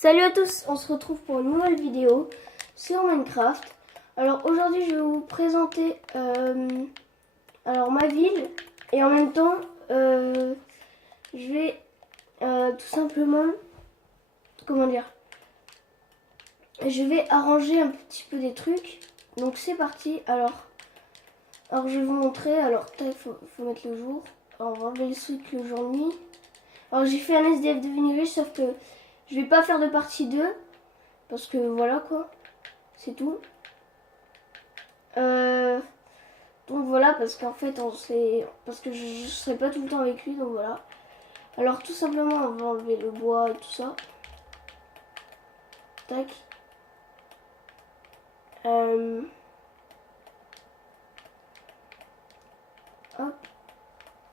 Salut à tous, on se retrouve pour une nouvelle vidéo sur Minecraft. Alors aujourd'hui je vais vous présenter ma ville et en même temps je vais tout simplement, je vais arranger un petit peu des trucs. Donc c'est parti. Alors je vais vous montrer. Alors il faut mettre le jour. Alors, on va enlever le truc le jour-nuit. Alors j'ai fait un SDF devenu riche, sauf que je vais pas faire de partie 2 parce que voilà quoi, c'est tout. Donc voilà, parce qu'en fait parce que je serai pas tout le temps avec lui, donc voilà. Alors tout simplement on va enlever le bois et tout ça. Tac. Hop.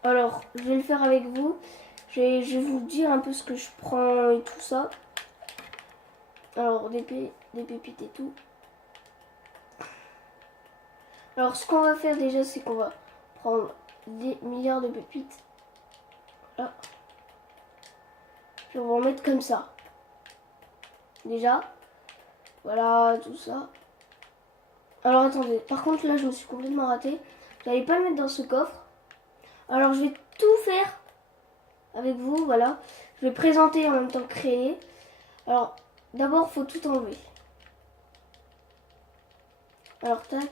Alors je vais le faire avec vous. Je vais vous dire un peu ce que je prends et tout ça. Alors des pépites et tout. Alors ce qu'on va faire déjà, c'est qu'on va prendre des milliards de pépites. Voilà. Puis on va en mettre comme ça. Déjà. Voilà, tout ça. Alors attendez, par contre là je me suis complètement ratée. Vous n'allez pas le mettre dans ce coffre. Alors je vais tout faire avec vous, voilà. Je vais présenter et en même temps créer. Alors d'abord il faut tout enlever. Alors tac.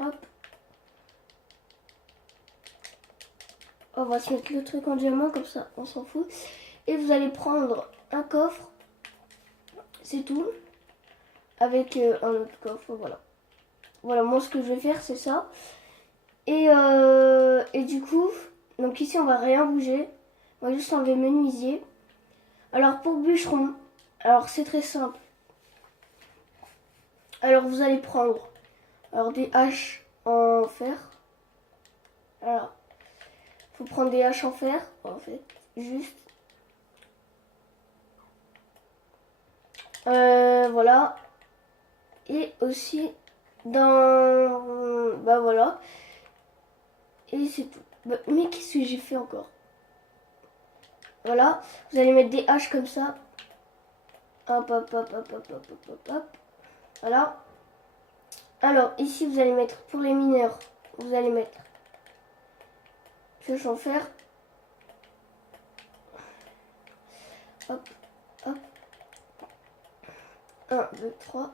Hop. On va se mettre le truc en diamant comme ça, on s'en fout. Et vous allez prendre un coffre. C'est tout. Avec un autre coffre, voilà. Voilà, moi ce que je vais faire c'est ça. Et du coup, donc ici on va rien bouger. On va juste enlever menuisier. Alors pour bûcheron, alors c'est très simple. Alors vous allez prendre des haches en fer. Alors, faut prendre des haches en fer, en fait, juste. Voilà. Et aussi dans... Bah voilà. Et c'est tout. Bah, mais qu'est-ce que j'ai fait encore? Voilà. Vous allez mettre des haches comme ça. Hop, hop, hop, hop, hop, hop, hop, hop, hop. Voilà. Alors, ici, vous allez mettre, pour les mineurs, vous allez mettre pioche en fer. Hop, hop. 1, 2, 3.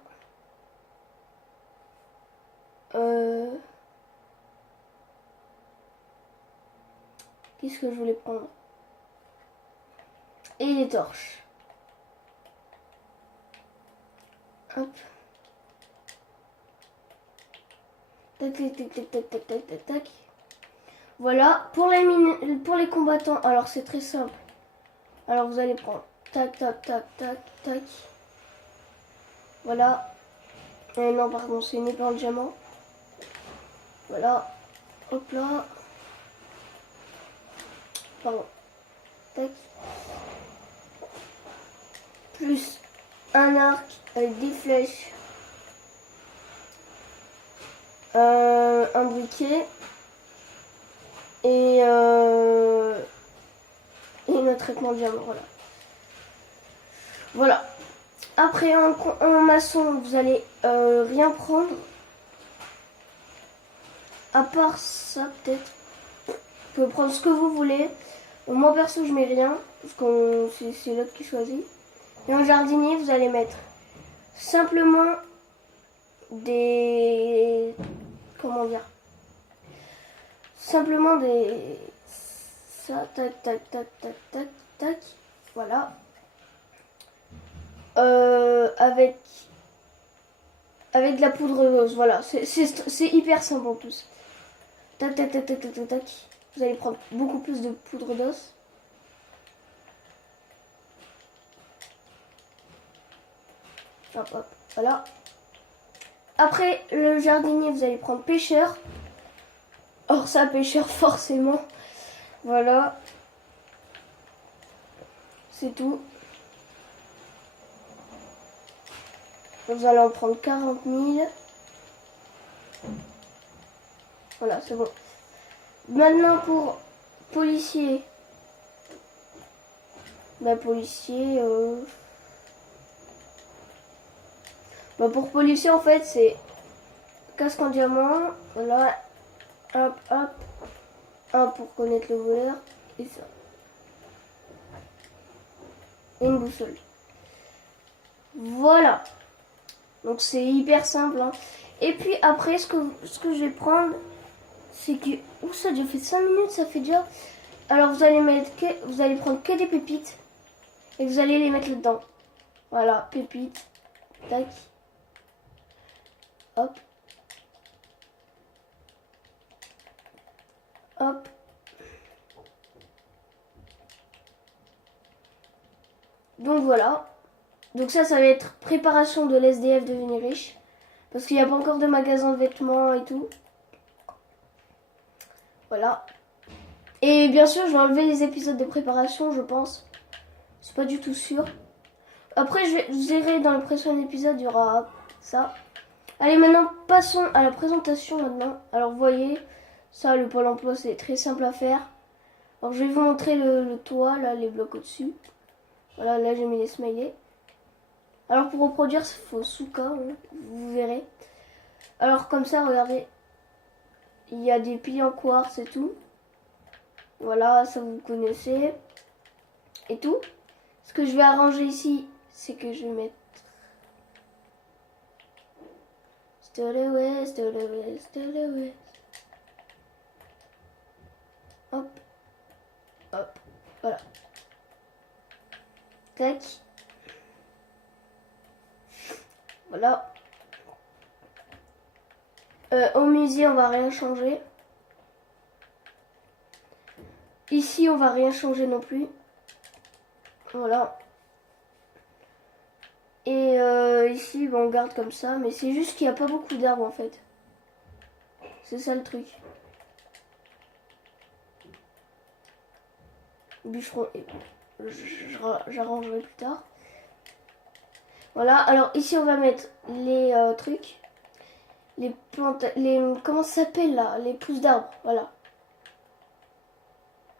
Qu'est-ce que je voulais prendre? Et les torches. Hop. Tac, tac, tac, tac, tac, tac, tac, tac, tac. Voilà. Pour les combattants, alors c'est très simple. Alors vous allez prendre tac, tac, tac, tac, tac. Voilà. Non, pardon, c'est une épée en diamant. Voilà. Hop là. Pardon. Tac. Plus un arc avec des flèches. Un briquet. Et notre traitement de diamant. Voilà. Voilà. Après, en maçon, vous allez rien prendre. À part ça, peut-être. Vous pouvez prendre ce que vous voulez. Moi, perso, je mets rien. Parce que c'est l'autre qui choisit. Et en jardinier, vous allez mettre simplement des... Comment dire? Simplement des... Ça, tac, tac, tac, tac, tac, tac. Voilà. Avec de la poudre rose, voilà, c'est hyper simple en plus. Tac, tac, tac, tac, tac, tac, tac. Vous allez prendre beaucoup plus de poudre d'os. Hop, hop, voilà. Après, le jardinier, vous allez prendre pêcheur. Or ça, pêcheur, forcément. Voilà. C'est tout. Vous allez en prendre 40 000. Voilà, c'est bon. Maintenant pour policier. Bah, policier. Bah, pour policier, en fait, c'est casque en diamant. Voilà. Hop, hop. Un pour connaître le voleur. Et ça. Et une boussole. Voilà. Donc c'est hyper simple. Hein. Et puis après, ce que je vais prendre, c'est que... Ouh, ça a déjà fait 5 minutes, ça fait déjà... Alors vous allez prendre que des pépites. Et vous allez les mettre là-dedans. Voilà, pépites. Tac. Hop. Hop. Donc voilà. Donc ça va être préparation de l'SDF devenir riche. Parce qu'il n'y a pas encore de magasin de vêtements et tout. Voilà. Et bien sûr, je vais enlever les épisodes de préparation, je pense. C'est pas du tout sûr. Après, vous verrez dans le prochain épisode, il y aura ça. Allez, maintenant, passons à la présentation maintenant. Alors, vous voyez, ça, le Pôle emploi, c'est très simple à faire. Alors, je vais vous montrer le toit, là, les blocs au-dessus. Voilà, là, j'ai mis les smileys. Alors, pour reproduire, il faut Souka, hein, vous verrez. Alors, comme ça, regardez. Il y a des piliers en quartz et tout. Voilà, ça vous connaissez. Et tout. Ce que je vais arranger ici, c'est que je vais mettre... Hop. Hop. Voilà. Tac. Voilà. Au musée, on va rien changer. Ici, on va rien changer non plus. Voilà. Et ici, on garde comme ça. Mais c'est juste qu'il n'y a pas beaucoup d'arbres en fait. C'est ça le truc. Bûcheron. J'arrangerai plus tard. Voilà. Alors ici, on va mettre les trucs. Les plantes. Comment ça s'appelle là? Les pousses d'arbres. Voilà.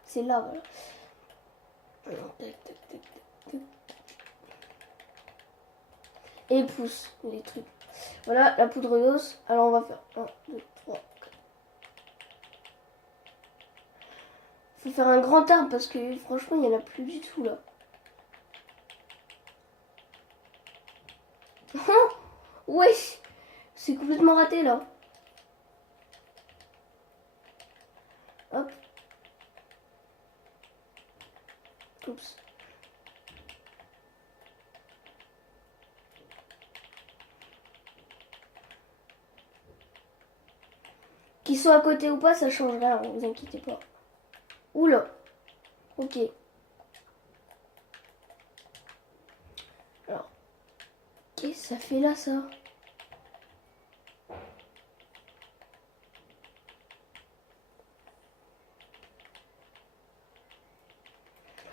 C'est là, voilà. Et pousse les trucs. Voilà la poudre d'os. Alors on va faire 1, 2, 3, 4. Faut faire un grand arbre parce que franchement il n'y en a plus du tout là. Wesh, c'est complètement raté là. Hop. Oups. Qu'ils soient à côté ou pas, ça change rien, ne vous inquiétez pas. Oula. Ok. Alors. Qu'est-ce que ça fait là, ça?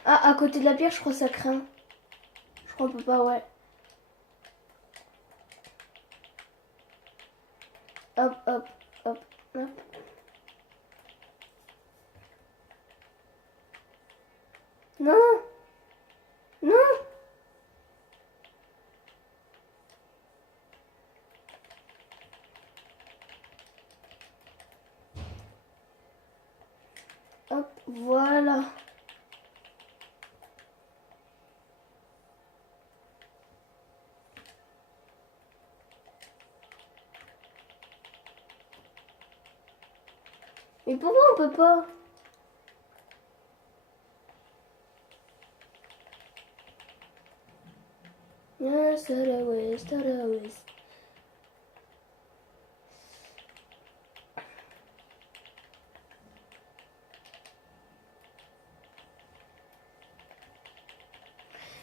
Ah, à côté de la pierre, je crois que ça craint. Je crois qu'on peut pas, ouais. Hop, hop, hop, hop. Non! Non! Hop, voilà. Mais pourquoi on peut pas? Yes, west, west.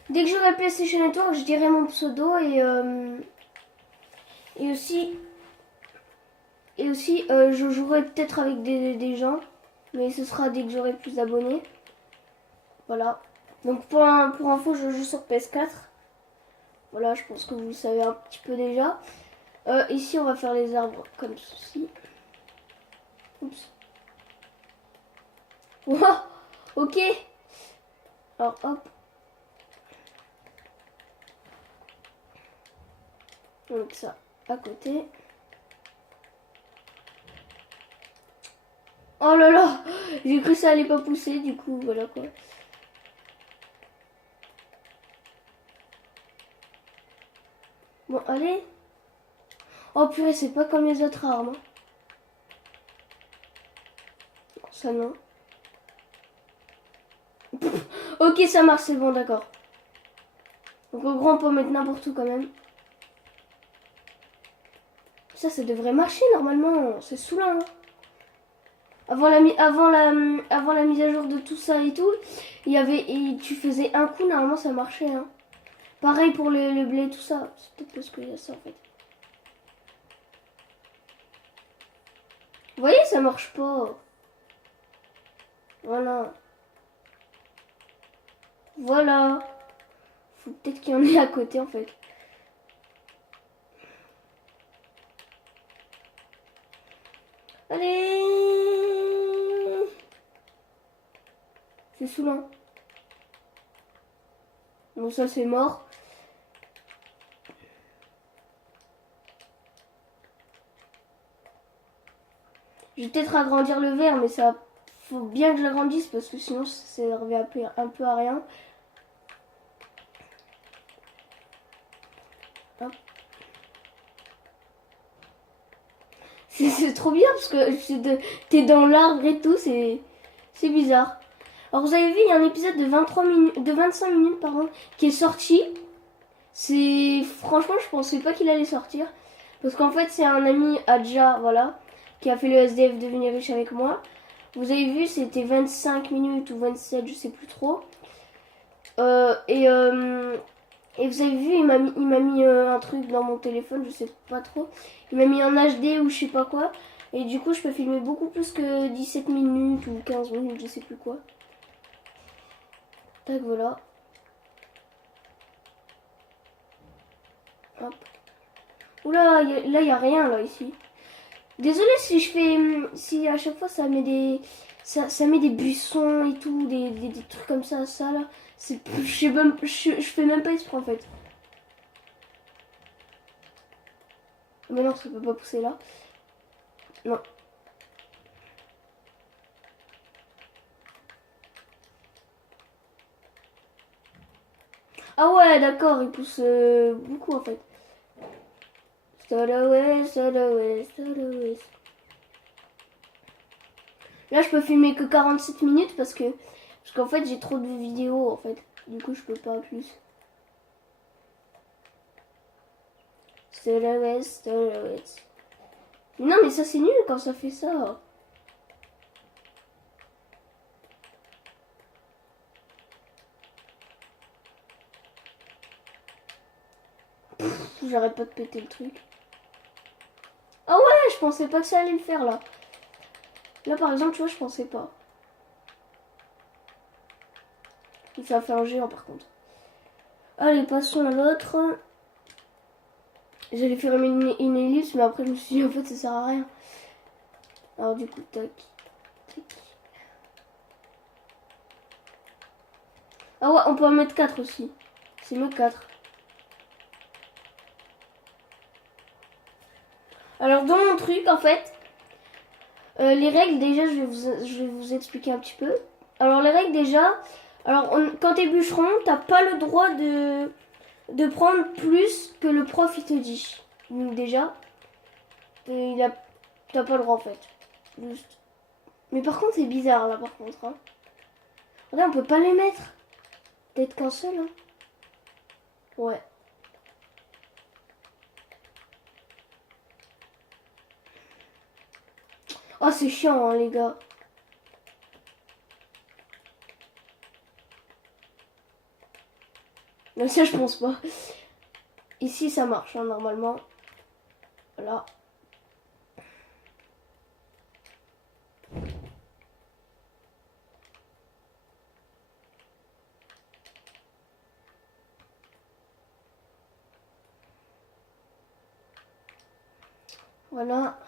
Dès que j'aurai PlayStation Network, je dirai mon pseudo et aussi je jouerai peut-être avec des gens, mais ce sera dès que j'aurai plus d'abonnés. Voilà. Donc pour info, je joue sur PS4. Voilà, je pense que vous le savez un petit peu déjà. Ici, on va faire les arbres comme ceci. Oups. Wow, ok. Alors hop. Donc ça à côté. Oh là là, j'ai cru que ça allait pas pousser, du coup voilà quoi. Bon allez. Oh purée, c'est pas comme les autres armes. Ça non. Ok, ça marche, c'est bon, d'accord. Donc au gros, on peut mettre n'importe où quand même. Ça devrait marcher normalement. C'est saoulant. Hein. Avant la mise à jour de tout ça et tout, tu faisais un coup, normalement ça marchait. Hein. Pareil pour le blé, tout ça. C'est peut-être parce qu'il y a ça en fait. Vous voyez, ça marche pas. Voilà. Voilà. Faut peut-être qu'il y en ait à côté en fait. Allez. C'est saoulant. Bon, ça c'est mort. Je vais peut-être agrandir le verre, mais ça faut bien que je l'agrandisse parce que sinon ça servait un peu à rien. C'est trop bien parce que t'es dans l'arbre et tout, c'est bizarre. Alors vous avez vu, il y a un épisode de 25 minutes pardon, qui est sorti. Franchement, je pensais pas qu'il allait sortir. Parce qu'en fait, c'est un ami Adja, voilà, qui a fait le SDF devenir riche avec moi. Vous avez vu, c'était 25 minutes ou 27, je sais plus trop. Et vous avez vu, il m'a mis un truc dans mon téléphone, je sais pas trop. Il m'a mis un HD ou je sais pas quoi. Et du coup, je peux filmer beaucoup plus que 17 minutes ou 15 minutes, je sais plus quoi. Tac, voilà. Hop. Oula, là, il y a rien, là, ici. Désolé si je fais... Si à chaque fois, ça met des... Ça met des buissons et tout, des trucs comme ça, là. Je fais même pas exprès, en fait. Mais non, ça peut pas pousser là. Non. Ah ouais, d'accord, il pousse beaucoup en fait. Là, je peux filmer que 47 minutes parce qu'en fait, j'ai trop de vidéos en fait. Du coup, je peux pas plus. Non, mais ça, c'est nul quand ça fait ça. J'arrête pas de péter le truc. Ah ouais, je pensais pas que ça allait le faire là. Là, par exemple, tu vois, je pensais pas. Ça fait un géant par contre. Allez, passons à l'autre. J'allais faire une ellipse, mais après je me suis dit en fait ça sert à rien. Alors du coup, tac, tac. Ah ouais, on peut en mettre 4 aussi. C'est mieux 4. Alors dans mon truc, en fait, les règles déjà, je vais vous expliquer un petit peu. Alors les règles déjà, alors quand t'es bûcheron, t'as pas le droit de prendre plus que le prof il te dit. Donc déjà, t'as pas le droit en fait. Juste. Mais par contre c'est bizarre là par contre. Hein. Là on peut pas les mettre. Peut-être qu'un seul. Hein. Ouais. Oh c'est chiant hein, les gars. Mais ça je pense pas. Ici ça marche hein, normalement. Voilà. Voilà.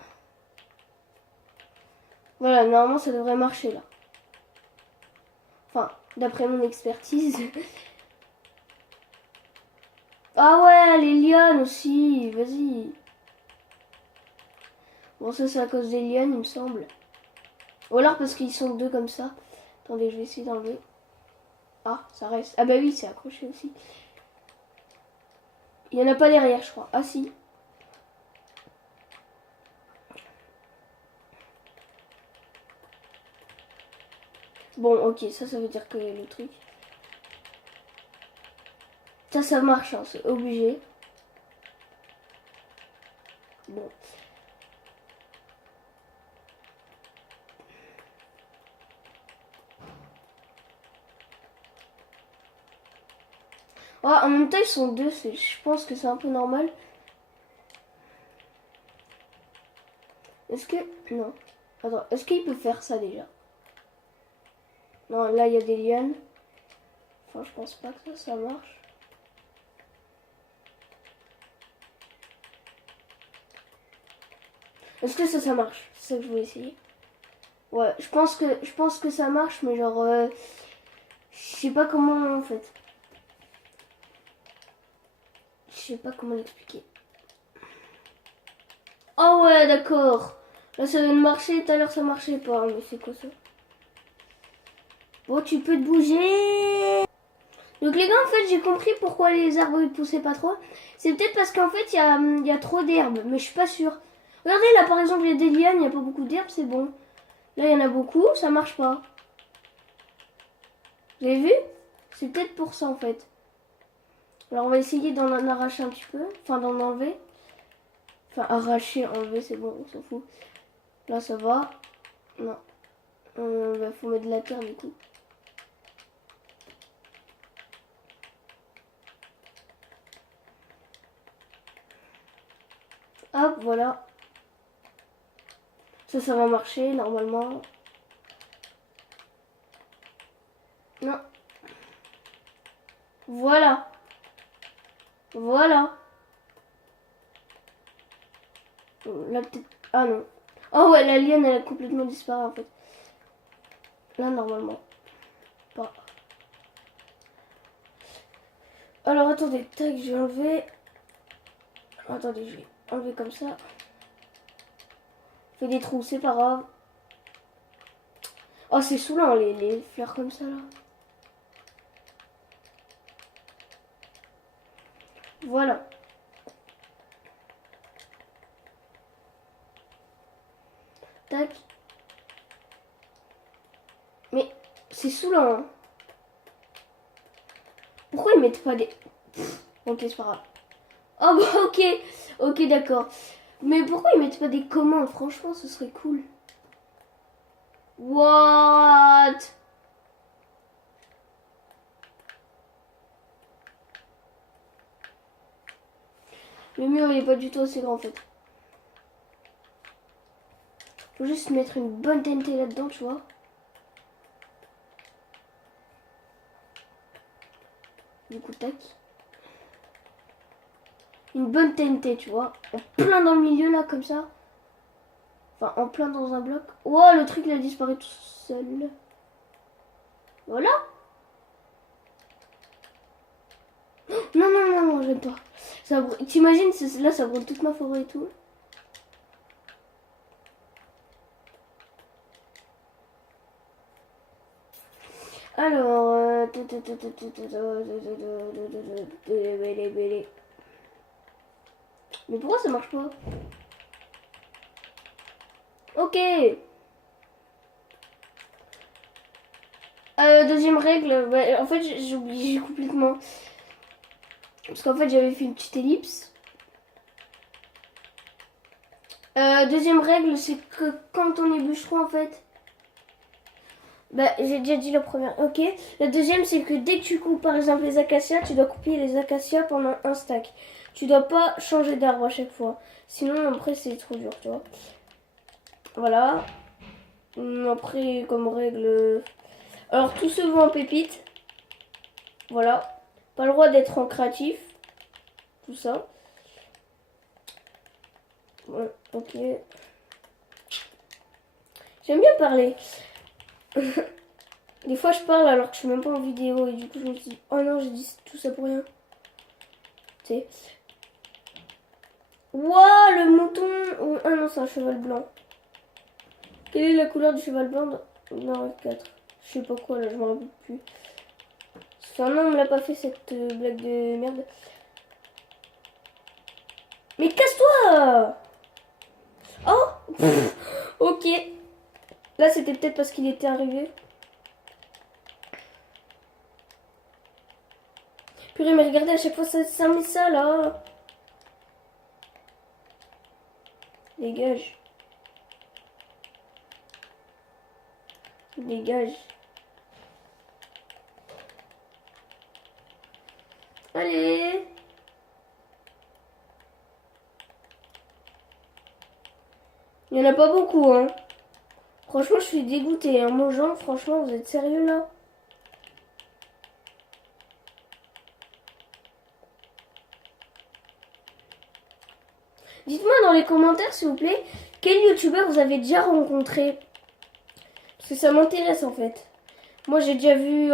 Voilà, normalement ça devrait marcher là. Enfin, d'après mon expertise. Ah là, les lianes aussi, vas-y. Bon, ça c'est à cause des lianes, il me semble. Ou alors parce qu'ils sont deux comme ça. Attendez, je vais essayer d'enlever. Ah, ça reste. Ah bah oui, c'est accroché aussi. Il n'y en a pas derrière, je crois. Ah si. Bon, ok, ça veut dire que le truc... Ça marche, hein, c'est obligé. Bon. Ouais, en même temps, ils sont deux, je pense que c'est un peu normal. Est-ce que... Non. Attends, est-ce qu'il peut faire ça déjà? Non, là, il y a des lianes. Enfin, je pense pas que ça marche. Est-ce que ça marche? C'est ça que je voulais essayer. Ouais, je pense que ça marche, mais genre... je sais pas comment, en fait. Je sais pas comment l'expliquer. Oh ouais, d'accord. Là, ça vient de marcher. Tout à l'heure, ça marchait pas. Mais c'est quoi ça? Bon, tu peux te bouger. Donc les gars, en fait, j'ai compris pourquoi les arbres ne poussaient pas trop. C'est peut-être parce qu'en fait, il y a trop d'herbes. Mais je suis pas sûre. Regardez, là, par exemple, il y a des lianes. Il n'y a pas beaucoup d'herbes, c'est bon. Là, il y en a beaucoup. Ça marche pas. Vous avez vu? C'est peut-être pour ça, en fait. Alors, on va essayer d'en arracher un petit peu. Enfin, d'en enlever. Enfin, arracher, enlever, c'est bon, on s'en fout. Là, ça va. Non. Bah, faut mettre de la terre, du coup. Hop, voilà. Ça va marcher, normalement. Non. Voilà. Voilà. Là, peut-être... Ah non. Oh ouais, la liane, elle a complètement disparu, en fait. Là, normalement. Pas. Alors, attendez. Tac, je vais enlever. Attendez, je vais enlever comme ça. Fait des trous, c'est pas grave. Oh, c'est saoulant, les fleurs comme ça, là. Voilà. Tac. Mais c'est saoulant, hein. Pourquoi ils mettent pas des... Ok, c'est pas grave. Oh, bah, ok. Ok, d'accord. Mais pourquoi ils mettent pas des commandes? Franchement, ce serait cool. What? Le mur, il est pas du tout assez grand, en fait. Faut juste mettre une bonne TNT là-dedans, tu vois. Du coup, tac. Une bonne TNT, tu vois. En plein dans le milieu, là, comme ça. Enfin, en plein dans un bloc. Oh, le truc, il a disparu tout seul. Voilà. Non, non, non, non, j'aime pas. T'imagines, là, ça brûle toute ma forêt et tout. Alors... Mais pourquoi ça marche pas? Ok. Deuxième règle, ouais, en fait j'ai oublié complètement. Parce qu'en fait j'avais fait une petite ellipse. Deuxième règle, c'est que quand on est bûcheron en fait. Bah j'ai déjà dit la première, ok. La deuxième, c'est que dès que tu coupes par exemple les acacias, tu dois couper les acacias pendant un stack. Tu dois pas changer d'arbre à chaque fois. Sinon après c'est trop dur, tu vois. Voilà. Après comme règle... Alors tout se voit en pépite. Voilà. Pas le droit d'être en créatif. Tout ça. Ouais, ok. J'aime bien parler. Des fois je parle alors que je suis même pas en vidéo et du coup je me dis oh non j'ai dit tout ça pour rien. Tu sais. Waouh, le mouton. Ah non, c'est un cheval blanc. Quelle est la couleur du cheval blanc dans Mario 4? Je sais pas quoi là, je me rappelle plus. Enfin non, on me l'a pas fait cette blague de merde. Mais casse-toi! Oh! Ok. Là, c'était peut-être parce qu'il était arrivé. Purée, mais regardez, à chaque fois, ça met ça, là. Dégage. Dégage. Allez. Il y en a pas beaucoup, hein. Franchement, je suis dégoûtée. Hein. Mojang, franchement, vous êtes sérieux, là? Dites-moi dans les commentaires, s'il vous plaît, quel youtubeur vous avez déjà rencontré? Parce que ça m'intéresse, en fait. Moi, j'ai déjà vu...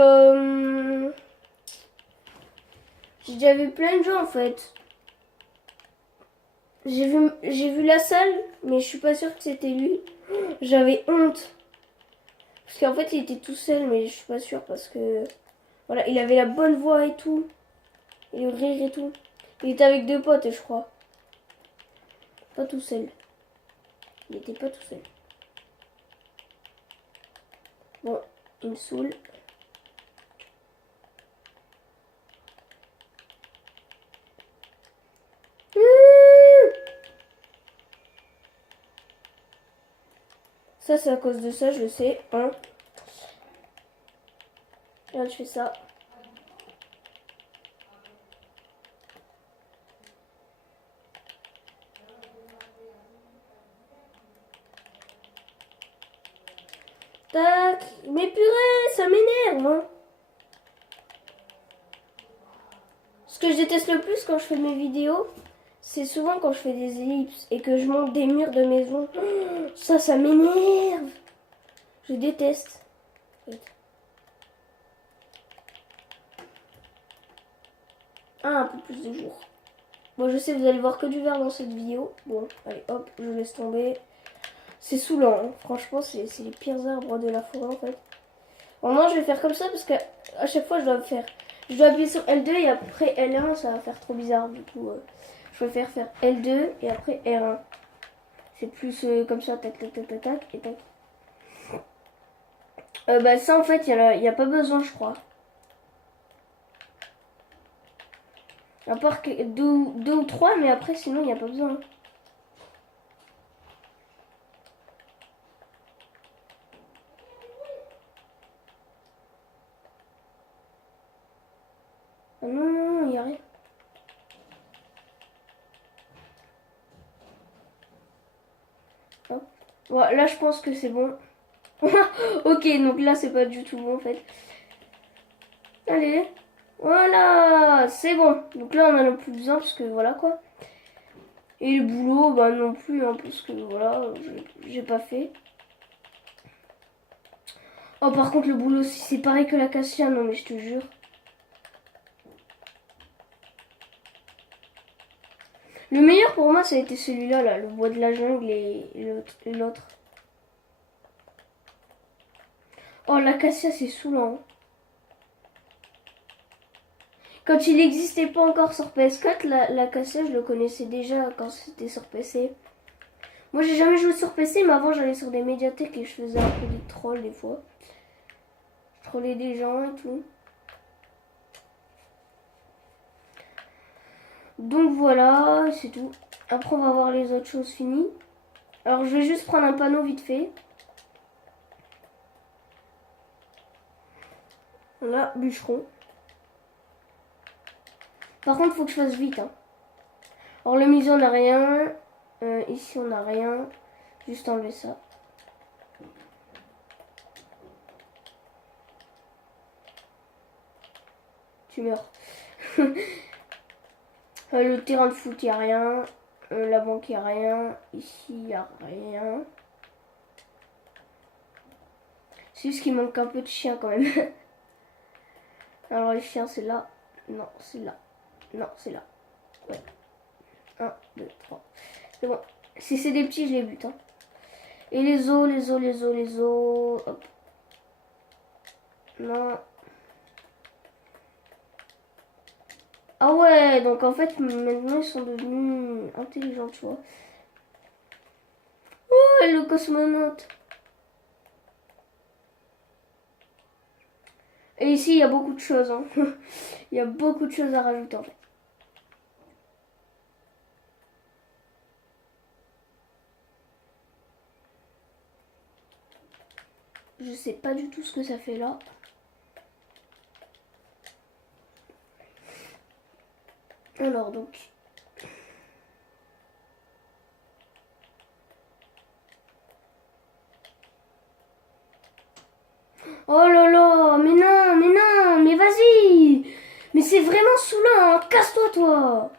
J'ai déjà vu plein de gens, en fait. J'ai vu la salle, mais je suis pas sûre que c'était lui. J'avais honte. Parce qu'en fait, il était tout seul, mais je suis pas sûre parce que... Voilà, il avait la bonne voix et tout. Et le rire et tout. Il était avec deux potes, je crois. Pas tout seul. Il était pas tout seul. Bon, il me saoule. Ça, c'est à cause de ça, je le sais. Hein. Regarde, je fais ça. Tac. Mais purée, ça m'énerve. Hein. Ce que je déteste le plus quand je fais mes vidéos, c'est souvent quand je fais des ellipses et que je monte des murs de maison. Ça m'énerve. Je déteste. Ah, un peu plus de jours. Bon, je sais, vous allez voir que du vert dans cette vidéo. Bon, allez, hop, je laisse tomber. C'est saoulant, hein. Franchement, c'est les pires arbres de la forêt, en fait. Vraiment, je vais faire comme ça parce qu'à chaque fois, je dois faire... Je dois appuyer sur L2 et après L1, ça va faire trop bizarre. Du coup, je vais faire L2 et après R1. C'est plus comme ça, tac, tac, tac, tac, tac, et tac. Bah ça, en fait, il n'y a pas besoin, je crois. À part que deux ou trois, mais après, sinon, il n'y a pas besoin. Ah non, non, non, il n'y a rien. Hop. Ouais, là, je pense que c'est bon. Ok, donc là, c'est pas du tout bon, en fait. Allez. Voilà, c'est bon. Donc là, on en a plus besoin parce que voilà, quoi. Et le boulot, bah non plus, hein, parce que voilà, j'ai pas fait. Oh, par contre, le boulot, si c'est pareil que l'acacia, non, mais je te jure. Le meilleur pour moi, ça a été celui-là, là, le bois de la jungle et l'autre. Oh, l'acacia, c'est saoulant. Quand il n'existait pas encore sur PS4, l'acacia, je le connaissais déjà quand c'était sur PC. Moi, j'ai jamais joué sur PC, mais avant, j'allais sur des médiathèques et je faisais un peu des trolls des fois. Je trollais des gens et tout. Donc voilà, c'est tout. Après, on va voir les autres choses finies. Alors, je vais juste prendre un panneau vite fait. Voilà, bûcheron. Par contre, il faut que je fasse vite. Hein. Alors, le musée, on n'a rien. Ici, on n'a rien. Juste enlever ça. Tu meurs. Le terrain de foot, il n'y a rien. La banque, il n'y a rien. Ici, il n'y a rien. C'est juste qu'il manque un peu de chiens quand même. Alors les chiens, c'est là. Non, c'est là. Non, c'est là. Ouais. 1, 2, 3. C'est bon. Si c'est des petits, je les bute. Hein. Et les os, les os, les os, les os. Hop. Non. Ah ouais, donc en fait, maintenant, ils sont devenus intelligents, tu vois. Oh, le cosmonaute. Et ici, il y a beaucoup de choses. Hein. Il y a beaucoup de choses à rajouter, en fait. Je sais pas du tout ce que ça fait là. Alors, donc... Oh là là, mais non, mais vas-y. Mais c'est vraiment saoulant, hein. Casse-toi, toi.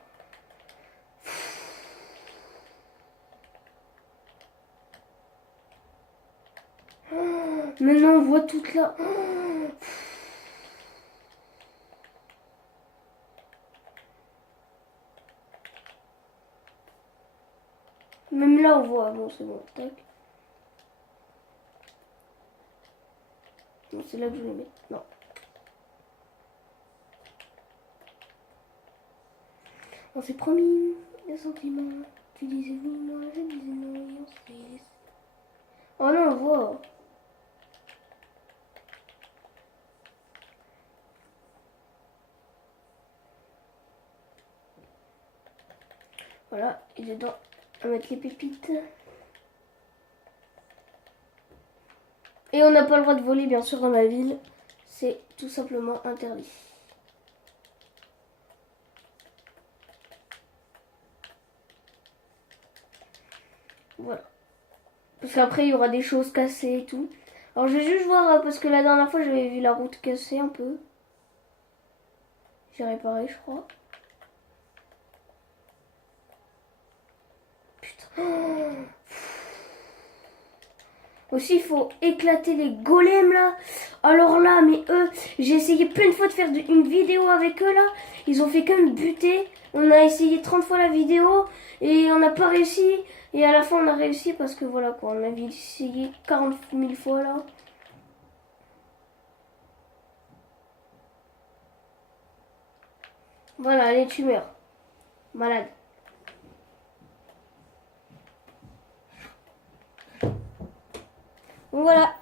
Maintenant, on voit toute là. Même là, on voit. Bon, c'est bon. Tac. Non, c'est là que je voulais mettre. Non. On s'est promis des sentiments. Tu disais oui, moi je disais non. Et on s'est... Oh non, on voit. Voilà. Et dedans, on va mettre les pépites. Et on n'a pas le droit de voler, bien sûr, dans la ville. C'est tout simplement interdit. Voilà. Parce qu'après, il y aura des choses cassées et tout. Alors, je vais juste voir, parce que la dernière fois, j'avais vu la route cassée un peu. J'ai réparé, je crois. Putain. Aussi, il faut éclater les golems, là. Alors là, mais eux, j'ai essayé plein de fois de faire une vidéo avec eux, là. Ils ont fait que me buter. On a essayé 30 fois la vidéo et on n'a pas réussi. Et à la fin, on a réussi parce que voilà, quoi. On avait essayé 40 000 fois, là. Voilà, allez, tu meurs. Malade. Voilà.